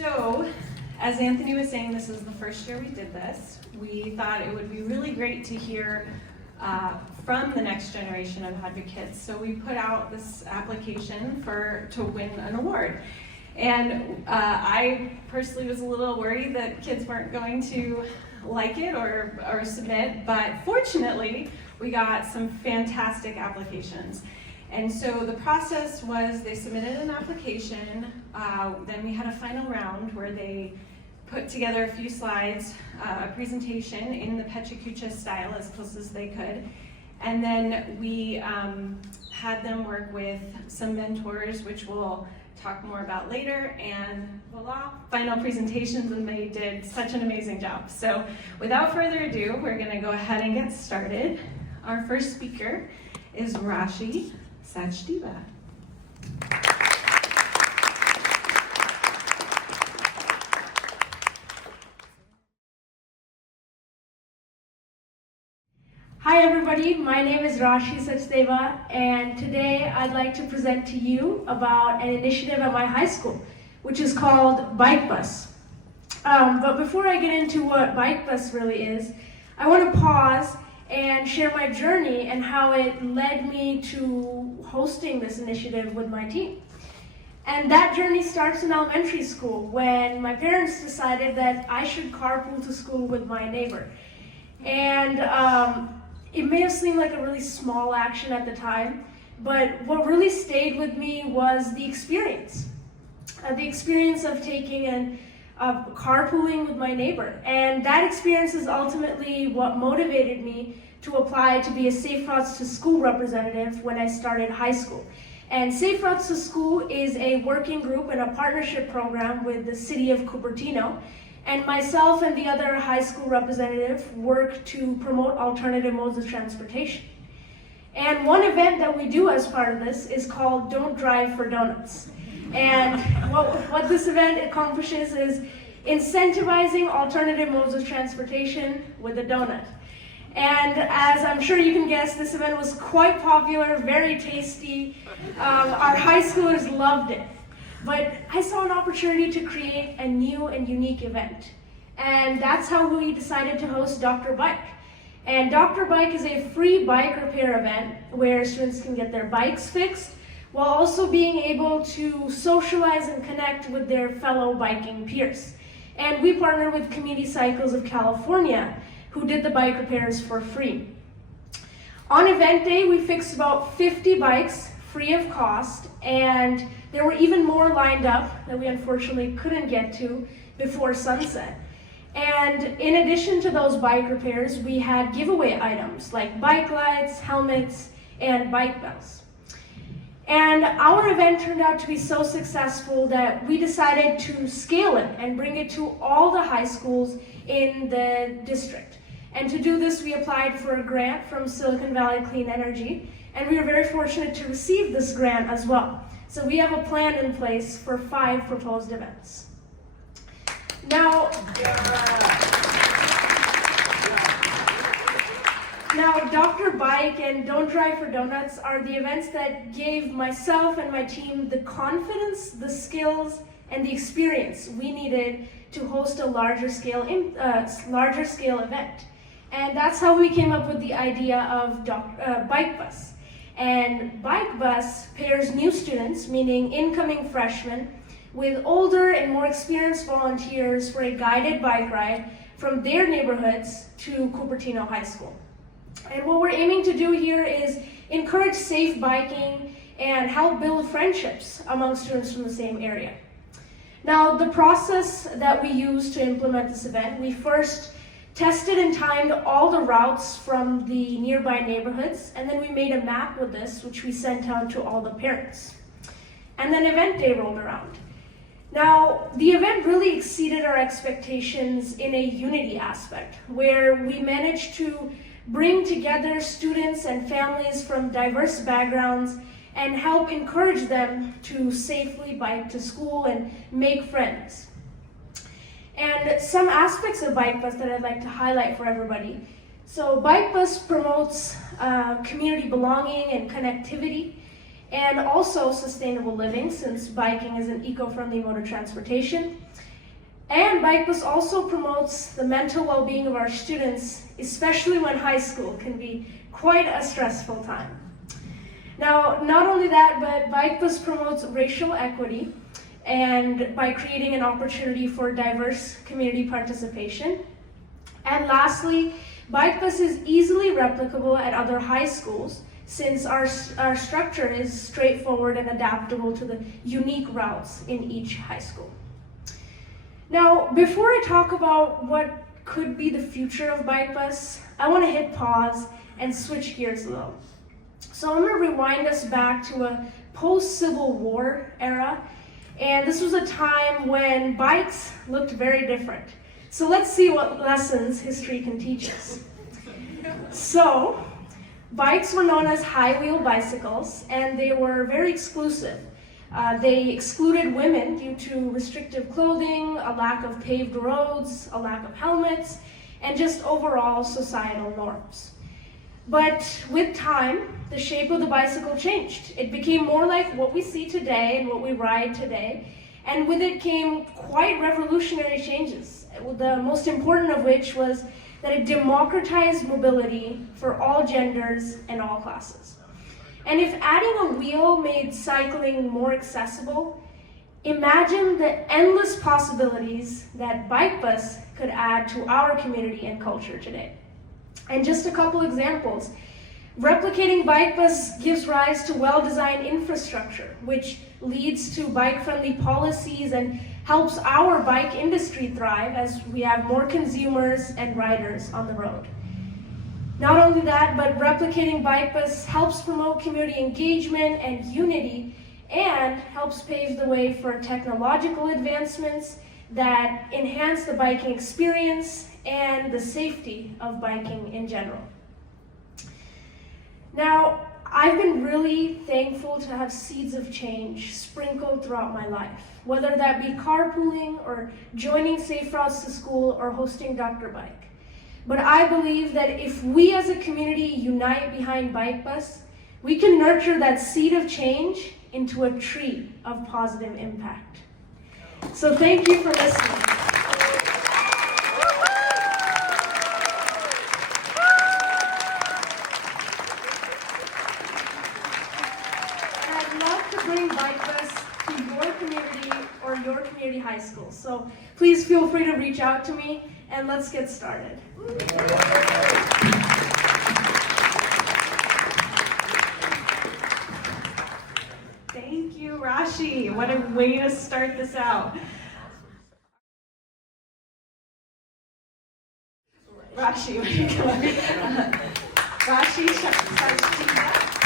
So, as Anthony was saying, this is the first year we did this. We thought it would be really great to hear from the next generation of advocates. So we put out this application to win an award. And I personally was a little worried that kids weren't going to like it or submit, but fortunately, we got some fantastic applications. And so the process was they submitted an application, then we had a final round where they put together a few slides, a presentation in the PechaKucha style as close as they could. And then we had them work with some mentors, which we'll talk more about later, and voila, final presentations, and they did such an amazing job. So without further ado, we're gonna go ahead and get started. Our first speaker is Rashi Sachdeva. Hi everybody, my name is Rashi Sachdeva, and today I'd like to present to you about an initiative at my high school, which is called Bike Bus. But before I get into what Bike Bus really is, I want to pause and share my journey and how it led me to hosting this initiative with my team. And that journey starts in elementary school when my parents decided that I should carpool to school with my neighbor. And it may have seemed like a really small action at the time, but what really stayed with me was the experience. The experience of taking and carpooling with my neighbor. And that experience is ultimately what motivated me to apply to be a Safe Routes to School representative when I started high school. And Safe Routes to School is a working group and a partnership program with the city of Cupertino. And myself and the other high school representative work to promote alternative modes of transportation. And one event that we do as part of this is called Don't Drive for Donuts. And what this event accomplishes is incentivizing alternative modes of transportation with a donut. And as I'm sure you can guess, this event was quite popular, very tasty. Our high schoolers loved it. But I saw an opportunity to create a new and unique event. And that's how we decided to host Dr. Bike. And Dr. Bike is a free bike repair event where students can get their bikes fixed while also being able to socialize and connect with their fellow biking peers. And we partner with Community Cycles of California, who did the bike repairs for free. On event day, we fixed about 50 bikes free of cost, and there were even more lined up that we unfortunately couldn't get to before sunset. And in addition to those bike repairs, we had giveaway items like bike lights, helmets, and bike bells. And our event turned out to be so successful that we decided to scale it and bring it to all the high schools in the district. And to do this, we applied for a grant from Silicon Valley Clean Energy, and we were very fortunate to receive this grant as well. So we have a plan in place for 5 proposed events. Now, Dr. Bike and Don't Drive for Donuts are the events that gave myself and my team the confidence, the skills, and the experience we needed to host a larger scale event. And that's how we came up with the idea of Bike Bus. And Bike Bus pairs new students, meaning incoming freshmen, with older and more experienced volunteers for a guided bike ride from their neighborhoods to Cupertino High School. And what we're aiming to do here is encourage safe biking and help build friendships among students from the same area. Now, the process that we used to implement this event, we first tested and timed all the routes from the nearby neighborhoods, and then we made a map with this, which we sent out to all the parents. And then event day rolled around. Now, the event really exceeded our expectations in a unity aspect, where we managed to bring together students and families from diverse backgrounds and help encourage them to safely bike to school and make friends. And some aspects of Bike Bus that I'd like to highlight for everybody. So Bike Bus promotes community belonging and connectivity, and also sustainable living, since biking is an eco-friendly mode of transportation. And Bike Bus also promotes the mental well-being of our students, especially when high school can be quite a stressful time. Now, not only that, but Bike Bus promotes racial equity and by creating an opportunity for diverse community participation. And lastly, Bike Bus is easily replicable at other high schools since our structure is straightforward and adaptable to the unique routes in each high school. Now, before I talk about what could be the future of Bike Bus, I want to hit pause and switch gears a little. So I'm going to rewind us back to a post-Civil War era, and this was a time when bikes looked very different. So let's see what lessons history can teach us. So, bikes were known as high-wheel bicycles, and they were very exclusive. They excluded women due to restrictive clothing, a lack of paved roads, a lack of helmets, and just overall societal norms. But with time, the shape of the bicycle changed. It became more like what we see today and what we ride today, and with it came quite revolutionary changes, the most important of which was that it democratized mobility for all genders and all classes. And if adding a wheel made cycling more accessible, imagine the endless possibilities that Bike Bus could add to our community and culture today. And just a couple examples. Replicating Bike Bus gives rise to well-designed infrastructure, which leads to bike-friendly policies and helps our bike industry thrive as we have more consumers and riders on the road. Not only that, but replicating Bike Bus helps promote community engagement and unity and helps pave the way for technological advancements that enhance the biking experience and the safety of biking in general. Now, I've been really thankful to have seeds of change sprinkled throughout my life, whether that be carpooling or joining Safe Routes to School or hosting Dr. Bike. But I believe that if we as a community unite behind Bike Bus, we can nurture that seed of change into a tree of positive impact. So thank you for listening. And I'd love to bring Bike Bus to your community or your community high school. So please feel free to reach out to me and let's get started. Thank you, Rashi. What a way to start this out. Rashi, what do you Rashi Sarchita